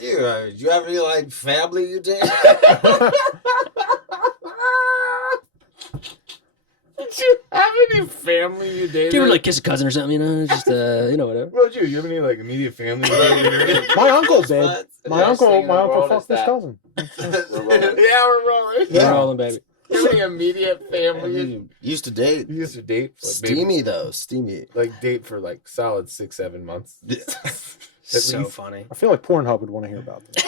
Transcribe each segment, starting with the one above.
about you? Do you have any like family you date? Did you have any family you dated? Do you ever like kiss a cousin or something? You know, just whatever. What about you? You have any like immediate family you dated? My uncle did. My Best thing uncle in the world fucked is his that- cousin. We're rolling. Yeah, we're rolling. We're rolling, baby. You have any immediate family you Used to date. used to date? For, like, maybe, Steamy though, steamy. like date for like solid 6-7 months. So least. funny. I feel like Pornhub would want to hear about this.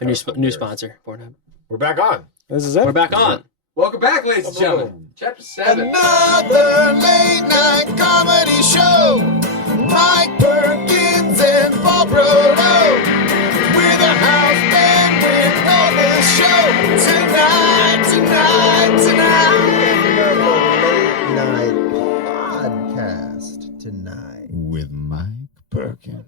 A new sponsor, Pornhub. We're back on. This is it. We're back on. Welcome back, ladies and gentlemen. Chapter 7. Another late night comedy show. Mike Perkins and Paul Brodo. We're the house band with all the show. Tonight. Another late night podcast tonight. With Mike Perkins.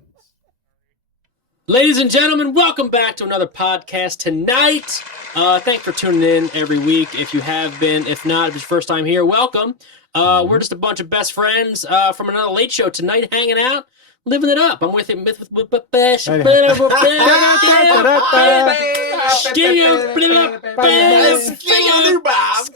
Ladies and gentlemen, welcome back to another podcast tonight. Thanks for tuning in every week. If you have been, if not, if it's your first time here, welcome. We're just a bunch of best friends from another late show tonight, hanging out, living it up. I'm with him.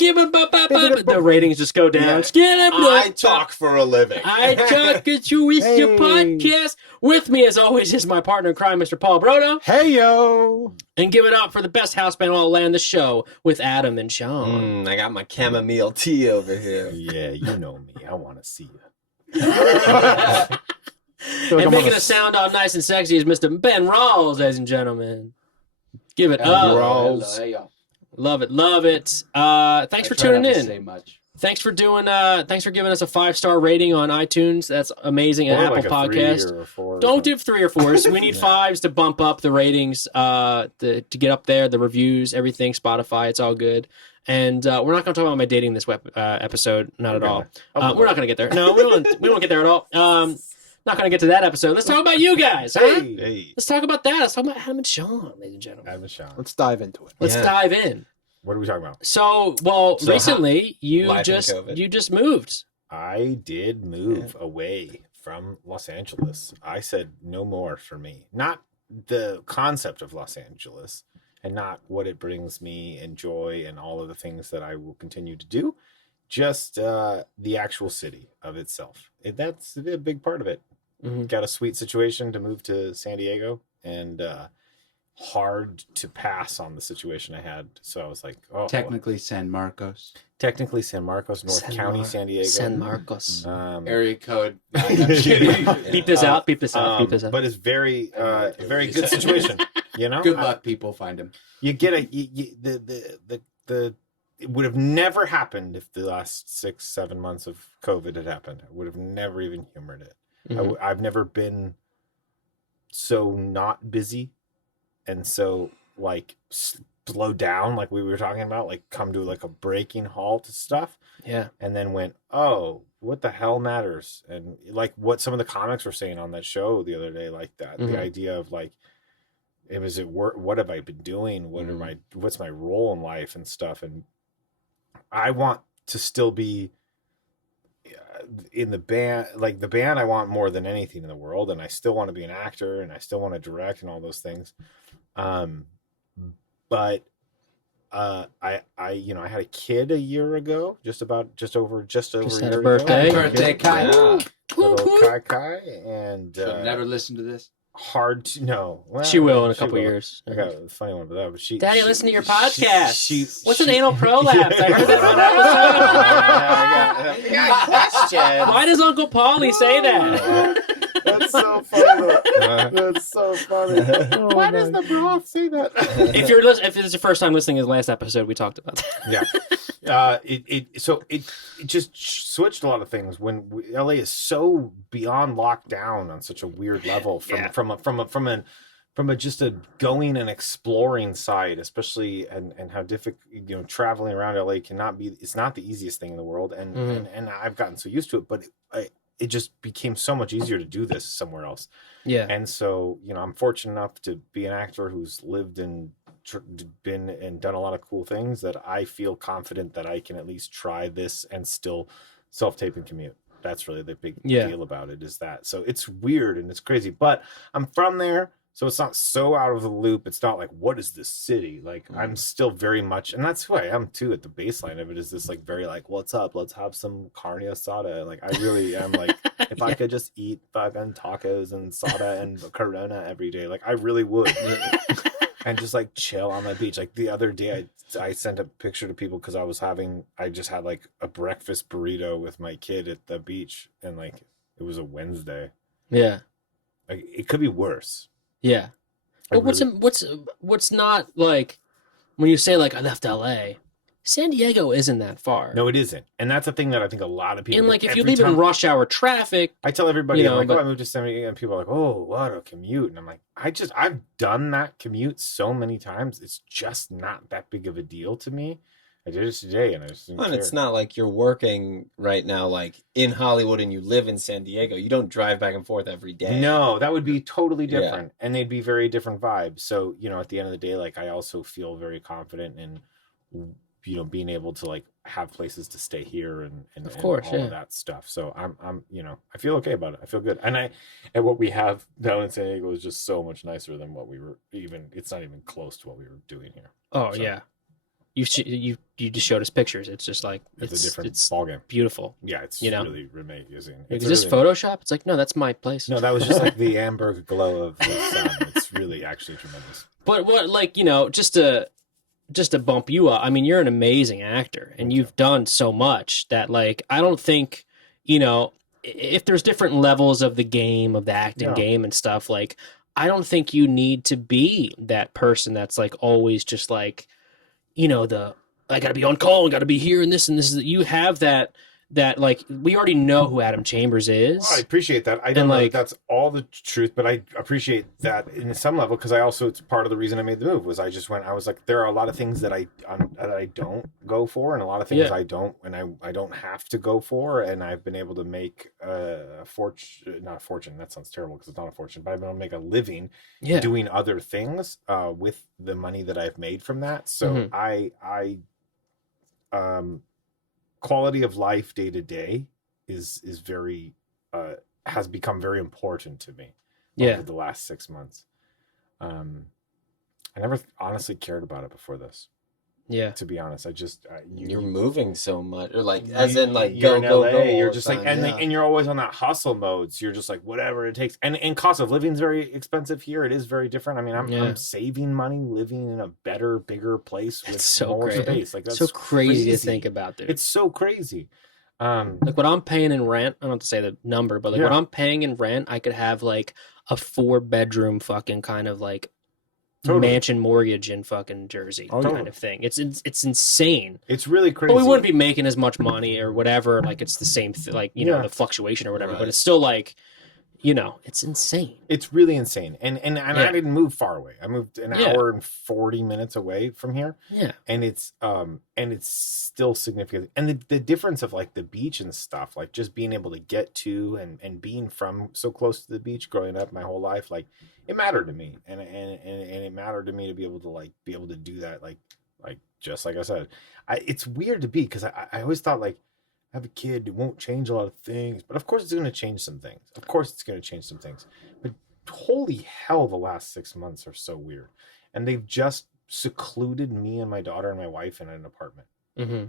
The ratings just go down. I talk for a living. I talk at you with your podcast. With me, as always, is my partner in crime, Mr. Paul Brodo. Hey, yo. And give it up for the best house band in all the land, the show, with Adam and Sean. I got my chamomile tea over here. Yeah, you know me. I want to see you. And making us sound all nice and sexy is Mr. Ben Rawls, ladies and gentlemen. Give it up. Hello, hey, y'all. Love it, love it. Thanks I for try tuning not to in. say much. Thanks for giving us a 5-star rating on iTunes. That's amazing. And Or Apple like a 3 Podcast. or a 4 or Don't something. do 3 or 4s. We need 5s to bump up the ratings, to get up there, the reviews, everything, Spotify, it's all good. And we're not going to talk about my dating this episode, not at all. We're not going to get there. No, we won't get there at all. Not going to get to that episode. Let's talk about you guys. Huh? Hey, Let's talk about that. Let's talk about Adam and Sean, ladies and gentlemen. Adam and Sean. Let's dive into it. Let's Yeah. dive in. What are we talking about? So So recently life in COVID. you just moved. I did move away from Los Angeles. I said no more for me. Not the concept of Los Angeles and not what it brings me and joy and all of the things that I will continue to do. Just the actual city of itself. That's a big part of it. Mm-hmm. Got a sweet situation to move to San Diego and hard to pass on the situation I had. So I was like, Technically San Marcos. technically San Marcos, North County, San Diego. San Marcos. Area code. Beep this out. Beep this out. Beep this out. But it's very, I very really good said- situation. You know, Good luck, people. Find him. You get the it would have never happened if the last 6-7 months of COVID had happened. I would have never even humored it. Mhm. I've never been so not busy and so like slow down, like we were talking about, like come to like a breaking halt to stuff. Yeah. And then went, oh, what the hell matters? And like what some of the comics were saying on that show the other day, like that, Mhm. the idea of like, it was at work. What have I been doing? What's my role in life and stuff? And I want to still be in the band, like the band I want more than anything in the world. And I still want to be an actor and I still want to direct and all those things. But I had a kid a year ago, just over Just a had year a birthday. ago. Happy birthday, Kai. Yeah. Little Kai, and She'll never listen to this. hard to know. Well, She will in a she couple will. years. I got a funny one about that, but she. Daddy, she- listen to your she- podcast. What's an she- anal prolapse? I heard that on episode. Why does Uncle Paulie say that? That's so funny. That's so funny. Why does the broth say that? If it's your first time listening to the last episode, we talked about that. Yeah. It just switched a lot of things when LA is so beyond lockdown on such a weird level from a just a going and exploring side, especially and how difficult, traveling around LA it's not the easiest thing in the world. And I've gotten so used to it, but it just became so much easier to do this somewhere else. Yeah. And so, I'm fortunate enough to be an actor who's lived and been and done a lot of cool things that I feel confident that I can at least try this and still self-tape and commute. That's really the big Yeah. deal about it, is that. So it's weird and it's crazy, but I'm from there. So it's not so out of the loop. It's not like, what is this city? Like, I'm still very much, and that's who I am too at the baseline of it, is this like very like, what's up? Let's have some carne asada. Like, I really am like, if I could just eat fucking tacos and soda and Corona every day, like I really would. And just like chill on the beach. Like the other day, I sent a picture to people because I just had like a breakfast burrito with my kid at the beach, and like it was a Wednesday. Yeah. Like it could be worse. Yeah. But what's not like when you say like I left LA, San Diego isn't that far. No, it isn't. And that's the thing that I think a lot of people. And like if you leave in rush hour traffic, I tell everybody, you know, I'm like, but- I moved to San Diego, and people are like, oh, what a commute. And I'm like, I've done that commute so many times. It's just not that big of a deal to me. I did it today, and I just didn't And care. it's not like you're working right now, like in Hollywood, and you live in San Diego. You don't drive back and forth every day. No, that would be totally Yeah. different, and they'd be very different vibes. So, at the end of the day, like I also feel very confident in, being able to like have places to stay here and Of course, and all yeah. of that stuff. So I'm I feel okay about it. I feel good, and what we have down in San Diego is just so much nicer than what we were it's not even close to what we were doing here. oh So- yeah, you just showed us pictures. It's just like It's a different it's ball game. beautiful. Yeah, it's really amazing. Is It's this really- Photoshop? It's like no, that's my place. No, that was just like the amber glow of the sun. It's really actually tremendous. But what, like, just to bump you up, I mean, you're an amazing actor and you've done so much that, like, I don't think, if there's different levels of the game, of the acting Yeah. game and stuff, like, I don't think you need to be that person that's, like, always just, like, I gotta be on call and gotta be here and this. You have that, like, we already know who Adam Chambers is. I appreciate that. I don't And, know like- if that's all the truth, but I appreciate that in some level, because it's part of the reason I made the move was I was like, there are a lot of things that I don't go for, and a lot of things Yeah. I don't have to go for, and I've been able to make a fortune, not a fortune, that sounds terrible because it's not a fortune, but I've been able to make a living Yeah. doing other things with the money that I've made from that. So Mhm. quality of life day to day is very has become very important to me Yeah. over the last 6 months. I never honestly cared about it before this, Yeah. to be honest. I just You're moving so much, or like as in like you're go in go LA, go. you're all just the like time, and you're always on that hustle mode, so you're just like whatever it takes, and cost of living is very expensive here. It is very different. I mean, Yeah. I'm saving money living in a better, bigger place with That's so more great. space. Like that's so crazy to think about, dude. It's so crazy. Like what I'm paying in rent, I don't have to say the number, but like what Yeah. I'm paying in rent, I could have like a 4-bedroom fucking kind of like Totally. mansion mortgage in fucking Jersey Oh, kind yeah. of thing. It's insane. It's really crazy. But we wouldn't be making as much money or whatever. Like it's the same, like Yeah. the fluctuation or whatever. But Right. it's still like, it's insane. It's really insane. And Yeah. I didn't move far away. I moved an Yeah. hour and 40 minutes away from here. Yeah, And it's still significant. And the difference of like the beach and stuff, like just being able to get to and being from so close to the beach growing up my whole life, like it mattered to me. And it mattered to me to be able to do that. Like just like I said, it's weird to be, because I always thought like, I have a kid, it won't change a lot of things, but of course it's going to change some things. But holy hell, the last 6 months are so weird. And they've just secluded me and my daughter and my wife in an apartment. hmm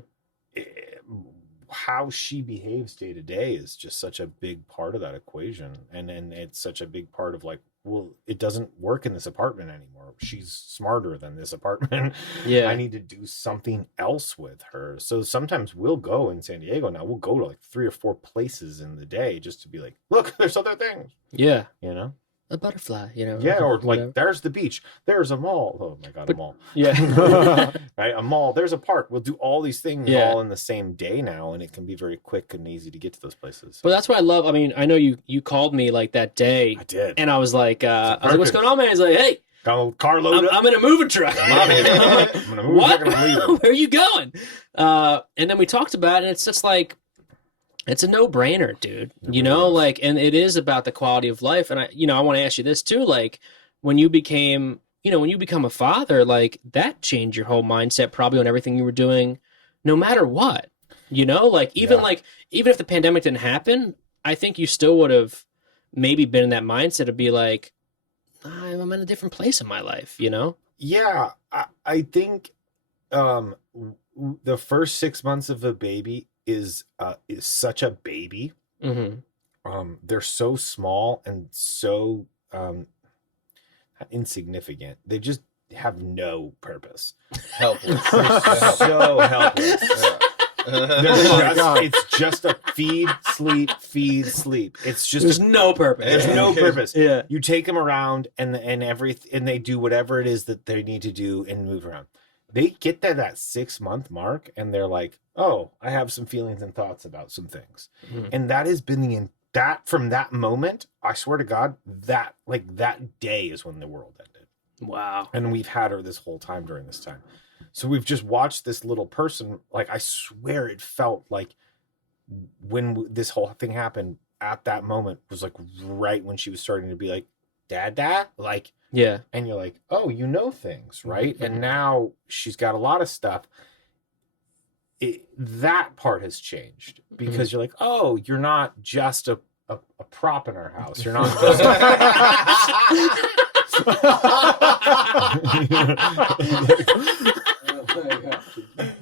How she behaves day to day is just such a big part of that equation. And it's such a big part of like, well, it doesn't work in this apartment anymore. She's smarter than this apartment. Yeah. I need to do something else with her. So sometimes we'll go in San Diego now. We'll go to like 3 or 4 places in the day just to be like, look, there's other things, Yeah, a butterfly, Yeah, or like, whatever. there's the beach. There's a mall. Oh my God, But- a mall. Yeah. Right? A mall. There's a park. We'll do all these things Yeah. all in the same day now, and it can be very quick and easy to get to those places. But that's what I love. I mean, I know you called me like that day, I did. and I was like, what's perfect. going on, man? He's like, hey, Got a car loaded up. I'm in a moving truck. I'm out here. I'm gonna move What? truck and I'm leaving. Where are you going? And then we talked about it, and it's just like, it's a no-brainer, dude. It You really know, is. like, and it is about the quality of life. And I want to ask you this too, like, when you become a father, like, that changed your whole mindset probably on everything you were doing, no matter what. You know, like even if the pandemic didn't happen, I think you still would have maybe been in that mindset to be like, I'm in a different place in my life, you know? Yeah, I think the first 6 months of a baby is such a baby. They're so small and so insignificant. They just have no purpose. Helpless. They're so helpless. God. It's just a feed, sleep. It's just There's no purpose. There's no purpose. Yeah. You take them around and they do whatever it is that they need to do and move around. They get to that 6 month mark and they're like, oh, I have some feelings and thoughts about some things. And that has been from that moment, I swear to God, that day is when the world ended. Wow. And we've had her this whole time during this time. So we've just watched this little person. Like, I swear it felt like when this whole thing happened at that moment was like right when she was starting to be like, Dad, like, yeah. And you're like, oh, you know things, right? And now she's got a lot of stuff. That part has changed because you're like, oh, you're not just a prop in our house. You're not just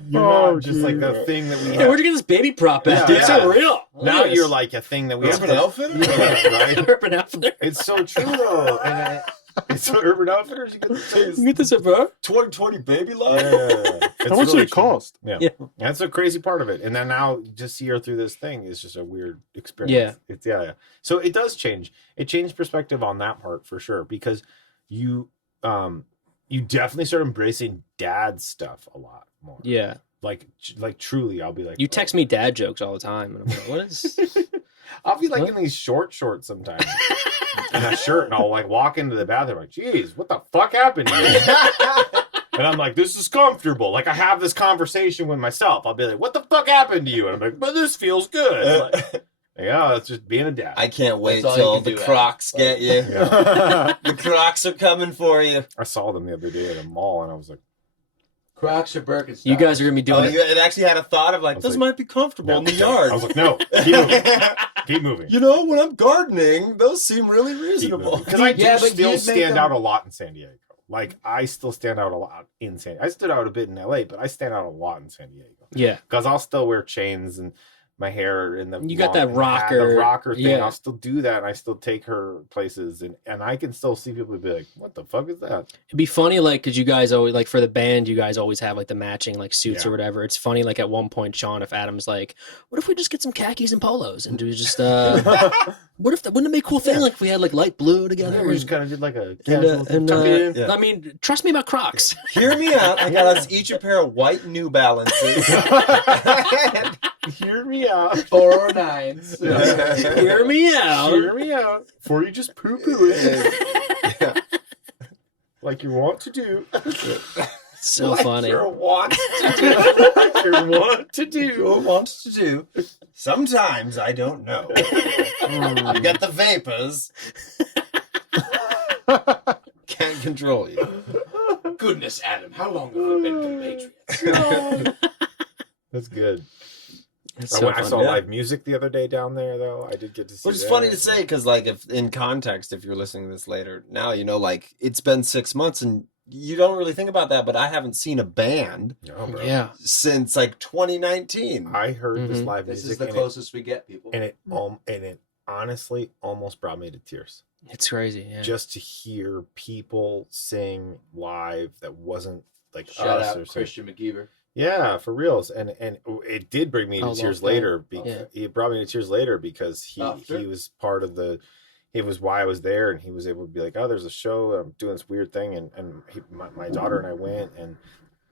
you're not just like a thing that we have. Where'd you get this baby prop at? Dude? It's so real. Now you're like a thing that we have. Urban Outfitter? Yeah, right? Urban Outfitter. It's so true though. And it's Urban Outfitters. You get this at bro? 2020 baby life. Yeah. How much did it cost? Yeah. That's a crazy part of it. And then now just see her through this thing is just a weird experience. Yeah. It's So it does change. It changed perspective on that part for sure because you definitely start embracing dad stuff a lot more. Yeah. Like truly, I'll be like, you text me dad jokes all the time, and I'm like, what is? I'll be like in these shorts sometimes, and a shirt, and I'll like walk into the bathroom like, geez, what the fuck happened here? And I'm like, this is comfortable. Like I have this conversation with myself. I'll be like, what the fuck happened to you? And I'm like, but this feels good. Like, yeah, it's just being a dad. I can't wait That's all you till can the do, Crocs get you. Yeah. The Crocs are coming for you. I saw them the other day at a mall, and I was like, Crocs or Birkenstocks? You guys are gonna be doing it. It actually had a thought of like, was this like, might be comfortable no, in the no. yard. I was like, no, keep moving. Keep moving. You know, when I'm gardening, those seem really reasonable. Because I do Yeah, but still you'd make stand them- out a lot in San Diego. Like, I still stand out a lot in San Diego. I stood out a bit in LA, but I stand out a lot in San Diego. Yeah. Because I'll still wear chains and my hair in the You got that rocker- the rocker thing. yeah. I'll still do that, and I still take her places, and I can still see people be like, "What the fuck is that?" It'd be funny, like, because you guys always, like, for the band, you guys always have, like, the matching, like, suits Yeah. or whatever. It's funny, like, at one point, Sean, if Adam's like, what if we just get some khakis and polos and do just, wouldn't it be a cool thing, like, if we had, like, light blue together? We just kind of did like a and, casual tuck it in. Yeah. I mean, trust me about Crocs. Hear me out. I got us each a pair of white New Balances. Hear me out. 409s. Hear me out. Hear me out. Before you just poo-poo it. Like you want to do. So Like funny. Your want to Like you want to do. Your wants to do. Sometimes I don't know. I've got the vapors. Can't control you. Goodness, Adam, how long have we been compatriots? That's good. It's I so went- I fun. saw yeah. live music the other day down there, though. I did get to see Which is that. funny to say because, like, if in context, if you're listening to this later, now you know, like, it's been 6 months and you don't really think about that, but I haven't seen a band Oh, bro. Yeah. since like 2019. I heard this Mhm. live This music, is the and closest we get, people. it honestly almost brought me to tears. It's crazy. Yeah. Just to hear people sing live that wasn't like Shout us out or something. Christian McGeever. Yeah, for reals, and it did bring me to Oh, tears Loft later. Yeah. It brought me to tears later because After? he was part of the. It was why I was there, and he was able to be like, "Oh, there's a show. I'm doing this weird thing," and my daughter and I went, and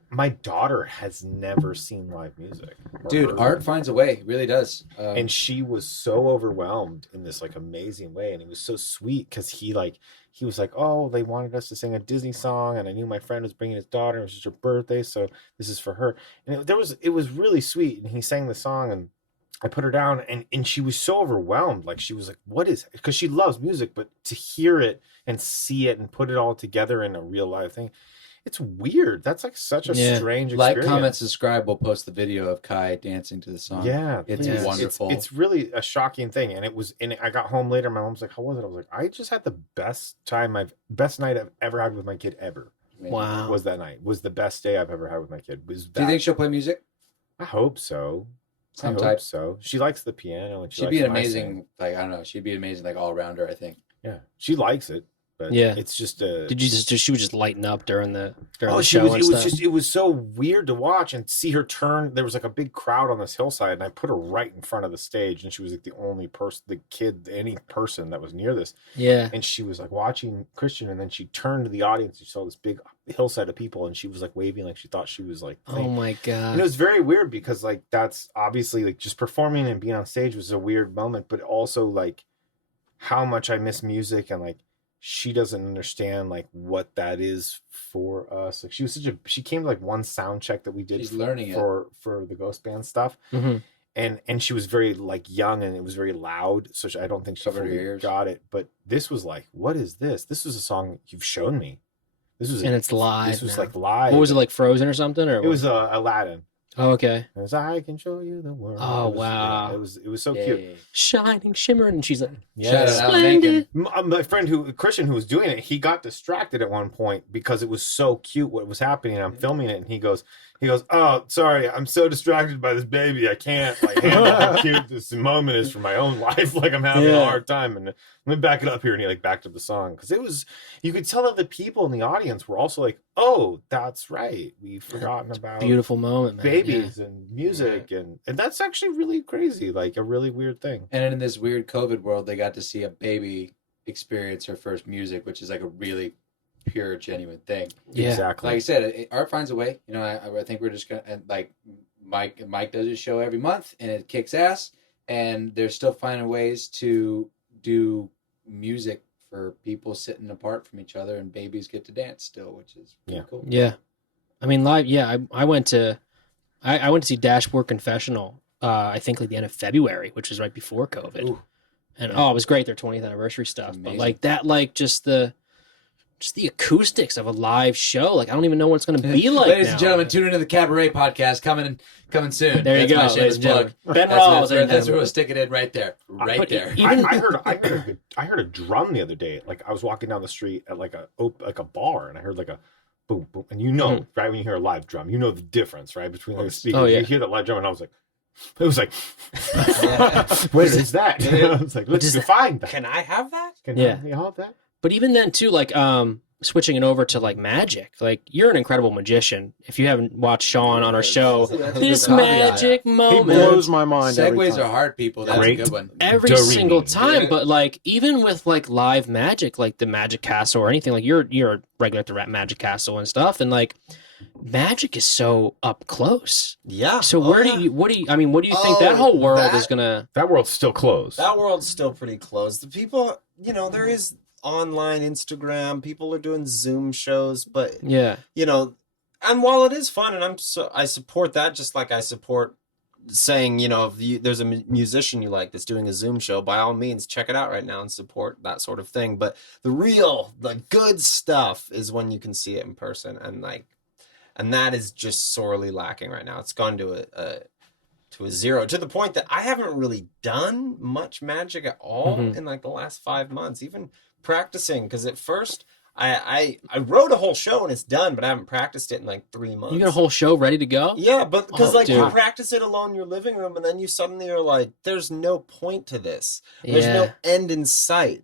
my daughter has never seen live music. or Dude, heard art it. finds a way. It really does. And she was so overwhelmed in this like amazing way, and it was so sweet because he was like, oh, they wanted us to sing a Disney song, and I knew my friend was bringing his daughter. It was just her birthday, so this is for her. And it was really sweet, and he sang the song, and I put her down, and she was so overwhelmed. Like, she was like, what is it? Because she loves music, but to hear it and see it and put it all together in a real live thing, It's weird. That's like such a strange Like, experience. comment, subscribe. We'll post the video of Kai dancing to the song. Yeah, it's wonderful. It's really a shocking thing, and I got home later. My mom's like, "How was it?" I was like, "I just had the best night I've ever had with my kid ever." Wow, was that night? Was the best day I've ever had with my kid. Do you think she'll play music? I hope so. Some I type. hope so. She likes the piano, and she'd be an amazing, like, I don't know, she'd be amazing, like, all rounder, I think. Yeah, she likes it. But it's just a. Did you she was just lighting up during the the show? It was so weird to watch and see her turn. There was like a big crowd on this hillside, and I put her right in front of the stage, and she was like the only person, any person that was near this. Yeah. And she was like watching Christian, and then she turned to the audience. You saw this big hillside of people, and she was like waving, like she thought she was like. Oh my god! And it was very weird because like that's obviously like just performing and being on stage was a weird moment, but also like how much I miss music and like. She doesn't understand like what that is for us. Like she came to like one sound check that we did. She's learning for the Ghost Band stuff, and she was very like young and it was very loud, so I don't think she fully got it. But this was like, what is this? This was a song you've shown me. This was it's live. This was like live. What was it, like Frozen or something? Or it was Aladdin. Oh, okay. As I can show you the world. Oh wow! It was so cute. Shining, shimmering, and she's like, splendid. My friend Christian who was doing it, he got distracted at one point because it was so cute what was happening. I'm filming it, and he goes, "Oh, sorry, I'm so distracted by this baby, I can't like handle how cute this moment is for my own life. Like I'm having a hard time." And let me back it up here, and he like backed up the song because it was. You could tell that the people in the audience were also like, "Oh, that's right, we've forgotten about beautiful moment, man. Babies and music, and that's actually really crazy, like a really weird thing." And in this weird COVID world, they got to see a baby experience her first music, which is like a really pure, genuine thing. Yeah, exactly. Like I said, art finds a way. You know, I think we're just gonna, and like Mike does his show every month, and it kicks ass. And they're still finding ways to do music for people sitting apart from each other, and babies get to dance still, which is pretty cool. Yeah, I mean, live. Yeah, I went to see Dashboard Confessional. I think like the end of February, which was right before COVID. Ooh. And it was great, their 20th anniversary stuff. But like that, like just the acoustics of a live show. Like I don't even know what it's going to be like. Ladies and gentlemen, tune into the Cabaret podcast coming soon. There you go, my shameless plug. Ben Rawls. That's where we'll stick it in right there, there. I heard a drum the other day. Like I was walking down the street at like a bar, and I heard like a boom boom, and right when you hear a live drum, you know the difference, right, between like a speaker. Oh, yeah. You hear that live drum, and I was like. It was like, what is that? I was like, let's define that. Can I have that? Can you have that? But even then too, like switching it over to like magic, like you're an incredible magician. If you haven't watched Sean on our show, this magic moment, he blows my mind. Segues are hard, people. That's a good one. Every single time. But like even with like live magic, like the Magic Castle or anything, like you're a regular at the Magic Castle and stuff, and like magic is so up close. Yeah. So what do you think that whole world is gonna? That world's still closed. That world's still pretty closed. The people, there is online Instagram. People are doing Zoom shows, but and while it is fun, and I support that, just like I support saying, if there's a musician you like that's doing a Zoom show, by all means, check it out right now and support that sort of thing. But the good stuff is when you can see it in person, and that is just sorely lacking right now. It's gone to a zero, to the point that I haven't really done much magic at all in like the last 5 months, even practicing. Because at first I wrote a whole show and it's done, but I haven't practiced it in like 3 months. You got a whole show ready to go? Yeah, but because you practice it alone in your living room, and then you suddenly are like, there's no point to this. There's no end in sight.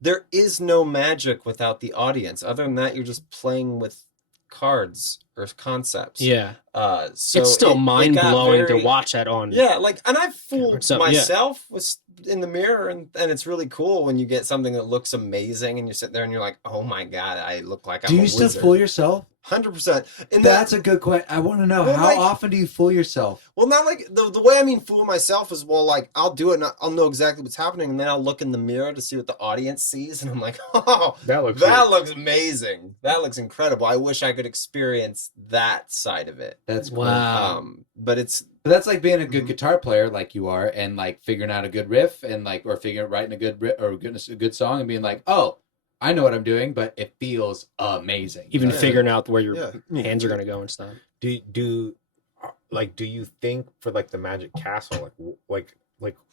There is no magic without the audience. Other than that, you're just playing with cards or concepts. Yeah. So it's still mind blowing to watch that on. Yeah, and I've fooled myself with in the mirror, and it's really cool when you get something that looks amazing, and you sit there and you're like, oh my god, I look like I'm a wizard. Do you still fool yourself? 100%. That's a good question. I want to know, how often do you fool yourself? Well, not like the way I mean fool myself is, I'll do it and I'll know exactly what's happening, and then I'll look in the mirror to see what the audience sees, and I'm like, oh, that looks amazing. That looks incredible. I wish I could experience that side of it. That's cool. Wow. But that's like being a good guitar player, like you are, and like figuring out a good riff, and like writing a good riff or a good song, and being like, oh, I know what I'm doing, but it feels amazing. Even figuring out where your hands are going to go and stuff. Do you think for like the Magic Castle, like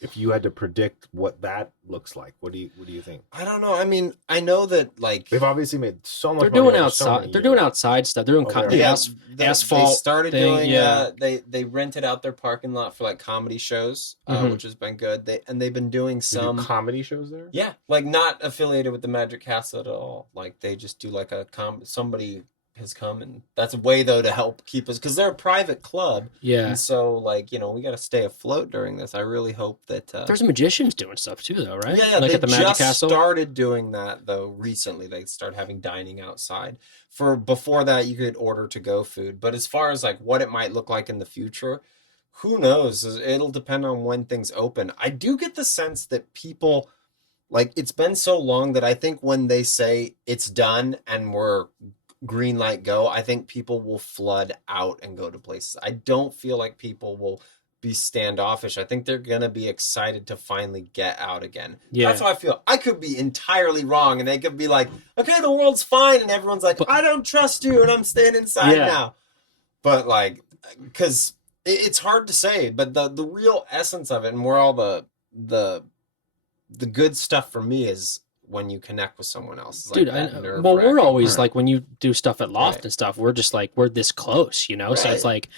if you had to predict what that looks like, what do you think? I don't know. I mean, I know that like they've obviously made so much. They're doing outside. They're doing outside stuff. They're doing asphalt. They started thing, doing. They rented out their parking lot for like comedy shows, which has been good. They've been doing some comedy shows there. Yeah, like not affiliated with the Magic Castle at all. Like they just do like a somebody has come, and that's a way though to help keep us, because they're a private club. Yeah, and so like we got to stay afloat during this. I really hope that there's magicians doing stuff too, though, right? Yeah, like they at the Magic Castle. Started doing that though recently. They started having dining outside. Before that, you could order to go food. But as far as like what it might look like in the future, who knows? It'll depend on when things open. I do get the sense that people, like, it's been so long that I think when they say it's done and we're green light go, I think people will flood out and go to places. I don't feel like people will be standoffish. I think they're gonna be excited to finally get out again. That's how I feel. I could be entirely wrong, and they could be like, okay, the world's fine, and everyone's like, I don't trust you, and I'm staying inside now. But like, because it's hard to say, but the real essence of it, and where all the good stuff for me is when you connect with someone else. It's dude, like we're always like, when you do stuff at Loft and stuff, we're just like, we're this close, so it's like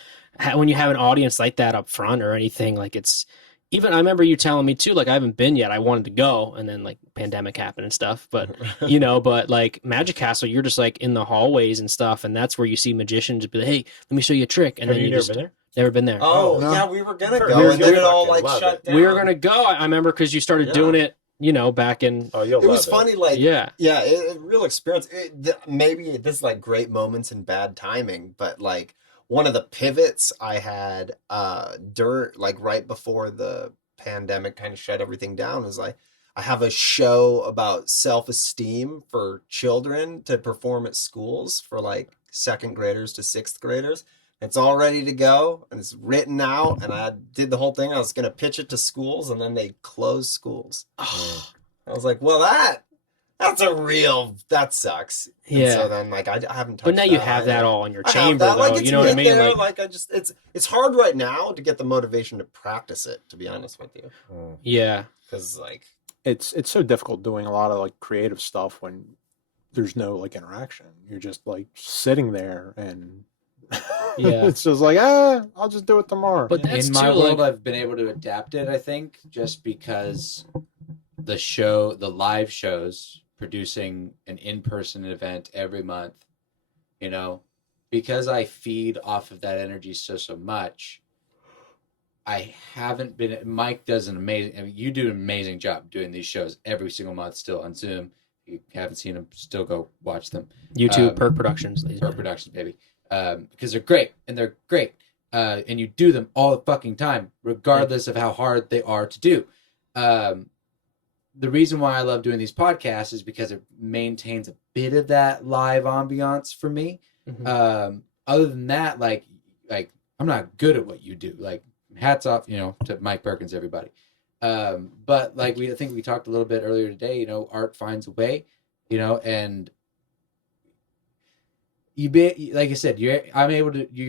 when you have an audience like that up front or anything, like it's even, I remember you telling me too, like I haven't been yet, I wanted to go, and then like pandemic happened and stuff, but but like Magic Castle, you're just like in the hallways and stuff, and that's where you see magicians be like, hey, let me show you a trick, and have then you just never been there? Never been there. Oh, no. Yeah, we were gonna go, and then it all like shut down. We were gonna go. I remember because you started doing it, back in. Oh, it was funny, like a real experience. Maybe this is like great moments and bad timing, but like one of the pivots I had right before the pandemic kind of shut everything down was like, I have a show about self-esteem for children to perform at schools for like second graders to sixth graders. It's all ready to go, and it's written out, and I did the whole thing. I was going to pitch it to schools, and then they closed schools. I was like, well, that sucks. Yeah. And so then, like, I haven't touched But now you have that all in your chamber, though. Like, you know what I mean? There, like, it's hard right now to get the motivation to practice it, to be honest with you. Yeah. Because, like, it's so difficult doing a lot of, like, creative stuff when there's no, like, interaction. You're just, like, sitting there and... it's just like, I'll just do it tomorrow. But that's in my world, I've been able to adapt it, I think, just because the live shows, producing an in-person event every month, because I feed off of that energy so much, I haven't been. Mike does you do an amazing job doing these shows every single month still on Zoom. If you haven't seen them, still go watch them. YouTube, Perk Productions. Perk Productions, baby. Because they're great, and you do them all the fucking time, regardless of how hard they are to do. The reason why I love doing these podcasts is because it maintains a bit of that live ambiance for me. Mm-hmm. Other than that, like I'm not good at what you do. Like, hats off, to Mike Perkins, everybody. But like I think we talked a little bit earlier today. Art finds a way. And like I said, you're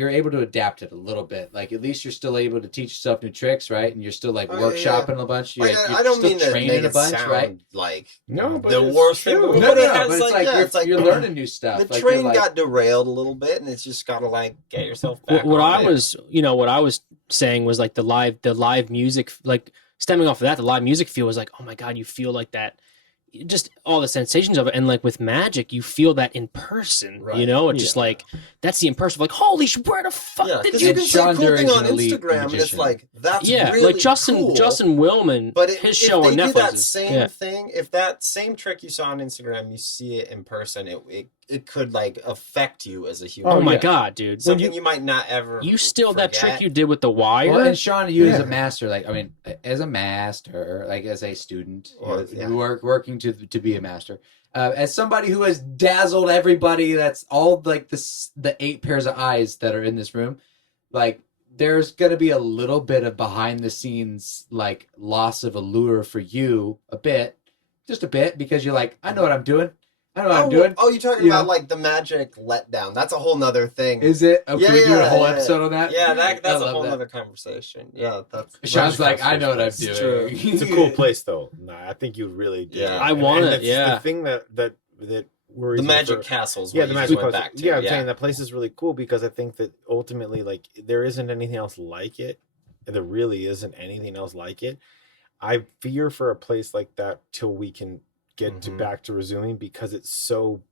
able to adapt it a little bit. Like, at least you're still able to teach yourself new tricks, right? And you're still like workshopping a bunch. You're I don't still mean to training make a bunch, sound right? Like but the worst thing. No, but it's like you're learning new stuff. The train got derailed a little bit, and it's just gotta like get yourself back. What I was saying was like the live music, like stemming off of that, the live music feel was like, oh my god, you feel like that. Just all the sensations of it, and like with magic, you feel that in person. Right. It's just like that's the imperson. Like, holy shit, where the fuck did you? You can see a cool thing on Instagram, and it's like that's really like Justin cool. Justin Willman, but his show on Netflix. If that same thing, if that same trick you saw on Instagram, you see it in person, it could like affect you as a human. Oh my god, dude! Something you might not ever. You still forget. That trick you did with the wire. Well, and Sean, you as a master, as a master, like as a student, working to be a master, as somebody who has dazzled everybody, that's all like the 8 pairs of eyes that are in this room, like there's gonna be a little bit of behind the scenes like loss of allure for you, just a bit, because you're like, I know what I'm doing. I don't know what I'm doing. Oh, you're talking about like the magic letdown. That's a whole nother thing. Is it? Oh, can we do a whole episode on that? Yeah, that's a whole other conversation. Yeah, that's. Sean's like, I know what I'm doing. True. It's a cool place, though. Nah, I think you really do. Yeah, I want it. Yeah, the thing that worries the me magic castles. Yeah, the magic castle. back to. Yeah, I'm saying that place is really cool because I think that ultimately, like, there isn't anything else like it. There really isn't anything else like it. I fear for a place like that till we can get back to resuming because it's so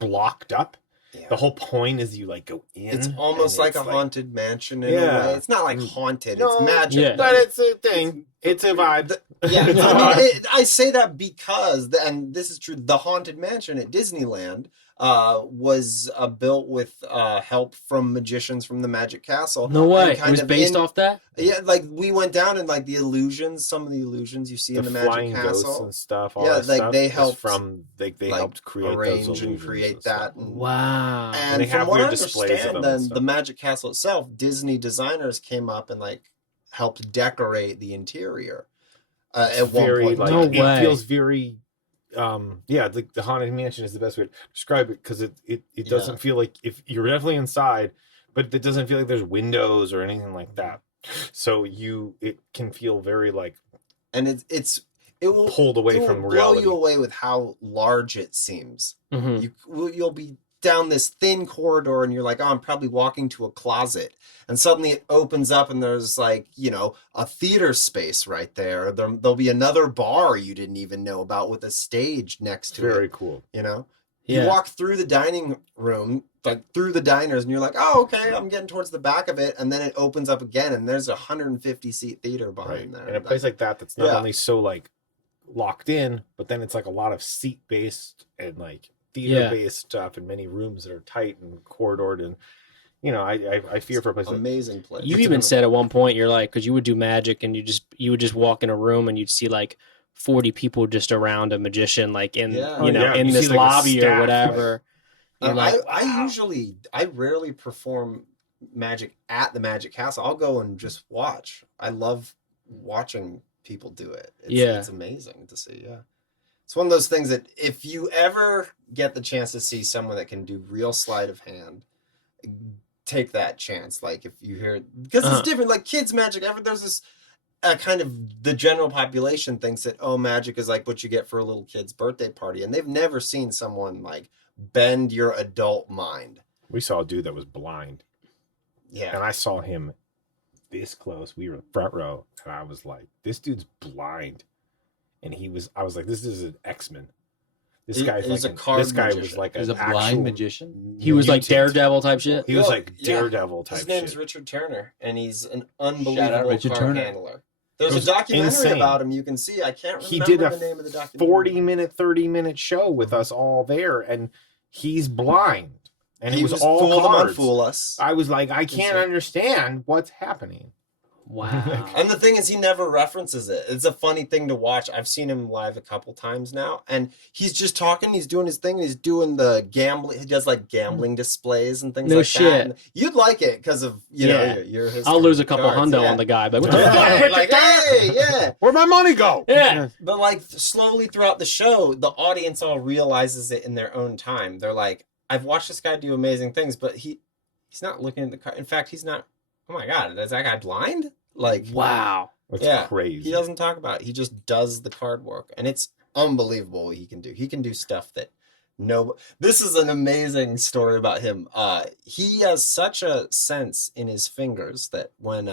blocked up. Yeah. The whole point is you like go in. It's almost like a haunted mansion in a way. It's not like haunted. It's magic, but it's a thing. It's a vibe. I say that because, and this is true. The haunted mansion at Disneyland was built with help from magicians from the Magic Castle. No way. It was based off that? Yeah, like we went down and like the illusions, some of the illusions you see in the Magic Castle ghosts and stuff. All like stuff they helped they helped create arrange those and create that. And, wow. And from what I understand, then the Magic Castle itself, Disney designers came up and like helped decorate the interior. At one point, like, no way. It feels very. The haunted mansion is the best way to describe it because it doesn't feel like if you're definitely inside, but it doesn't feel like there's windows or anything like that. So it can feel very like, and it will pulled away from reality. Blow you away with how large it seems. Mm-hmm. You'll be down this thin corridor and you're like, oh, I'm probably walking to a closet, and suddenly it opens up and there's like, a theater space right there. There'll be another bar you didn't even know about with a stage next to it. Very cool. You walk through the dining room, like through the diners, and you're like, oh, okay, I'm getting towards the back of it, and then it opens up again and there's a 150-seat theater behind there. And a place like that's not only so like locked in, but then it's like a lot of seat based and like theater-based stuff and many rooms that are tight and corridored, and I fear for a place. Amazing place. You even said at one point you're like, because you would do magic and you would just walk in a room and you'd see like 40 people just around a magician, like in in this lobby or whatever. I rarely perform magic at the Magic Castle. I'll go and just watch. I love watching people do it. It's amazing to see. Yeah. It's one of those things that if you ever get the chance to see someone that can do real sleight of hand, take that chance. Like if you hear, because it's different, like kids magic, there's this kind of the general population thinks that, oh, magic is like what you get for a little kid's birthday party. And they've never seen someone like bend your adult mind. We saw a dude that was blind. Yeah. And I saw him this close. We were front row. And I was like, this dude's blind. And I was like, this is an X-Men. This guy was like a blind magician. He was like Daredevil type shit. He was like Daredevil type shit. His name's Richard Turner, and he's an unbelievable card handler. There's a documentary about him you can see. I can't remember the name of the documentary. 40-minute, 30-minute show with us all there, and he's blind. And he was all cards. Fool us. I was like, I can't understand what's happening. Wow. And the thing is, he never references it. It's a funny thing to watch. I've seen him live a couple times now, and he's just talking. He's doing his thing. He's doing the gambling. He does like gambling displays and things like that. And you'd like it because of you're his. I'll lose a couple hundo on the guy, but what the fuck? Like, hey, where'd my money go? Yeah. But like slowly throughout the show, the audience all realizes it in their own time. They're like, I've watched this guy do amazing things, but he's not looking at the card. In fact, he's not. Oh my God, is that guy blind? Like, wow. That's crazy. He doesn't talk about it. He just does the card work. And it's unbelievable what he can do. He can do stuff that this is an amazing story about him. He has such a sense in his fingers that when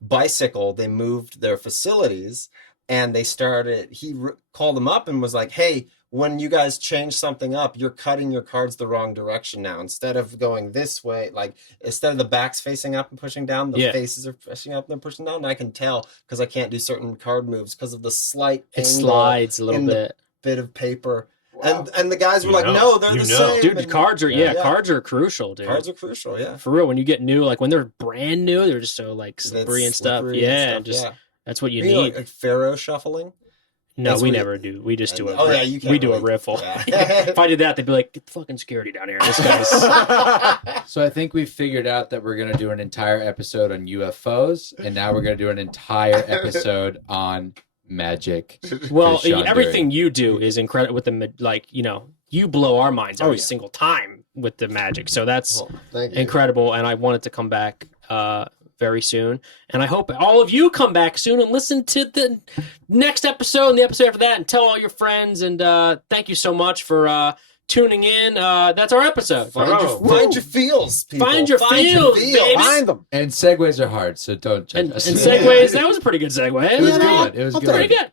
Bicycle, they moved their facilities and they started, called him up and was like, hey, when you guys change something up, you're cutting your cards the wrong direction now. Instead of going this way, like instead of the backs facing up and pushing down, the faces are pushing up and they're pushing down. And I can tell because I can't do certain card moves because of the slight angle slides a little bit of paper. Wow. And the guys were like, no, they're the same. Dude, cards are cards are crucial, dude. Cards are crucial, yeah. For real, when you get new, like when they're brand new, they're just so like slippery and stuff. That's what you need. Like Pharaoh shuffling. No, we never do. We just do it. Oh, yeah, you can't. We do a riffle. Yeah. If I did that, they'd be like, get the fucking security down here. This guy's. So I think we figured out that we're going to do an entire episode on UFOs, and now we're going to do an entire episode on magic. Well, everything you do is incredible with the, like, you know, you blow our minds every single time with the magic. So that's incredible. And I want it to come back very soon. And I hope all of you come back soon and listen to the next episode and the episode after that and tell all your friends. And thank you so much for tuning in. That's our episode. Find your feels, people. Find your feels, baby. Find them. And segues are hard, so don't judge us. And segues, that was a pretty good segue. It was good. It was good. Pretty good.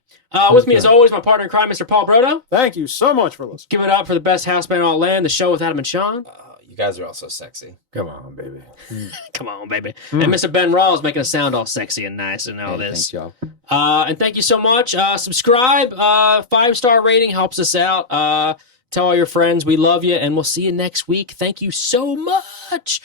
With me, as always, my partner in crime, Mr. Paul Brodo. Thank you so much for listening. Give it up for the best house band in all land, the show with Adam and Sean. You guys are all so sexy. Come on, baby. Come on, baby. And Mr. Ben Rawls making us sound all sexy and nice and all this. Thanks, y'all. And thank you so much. Subscribe. 5-star rating helps us out. Tell all your friends we love you, and we'll see you next week. Thank you so much.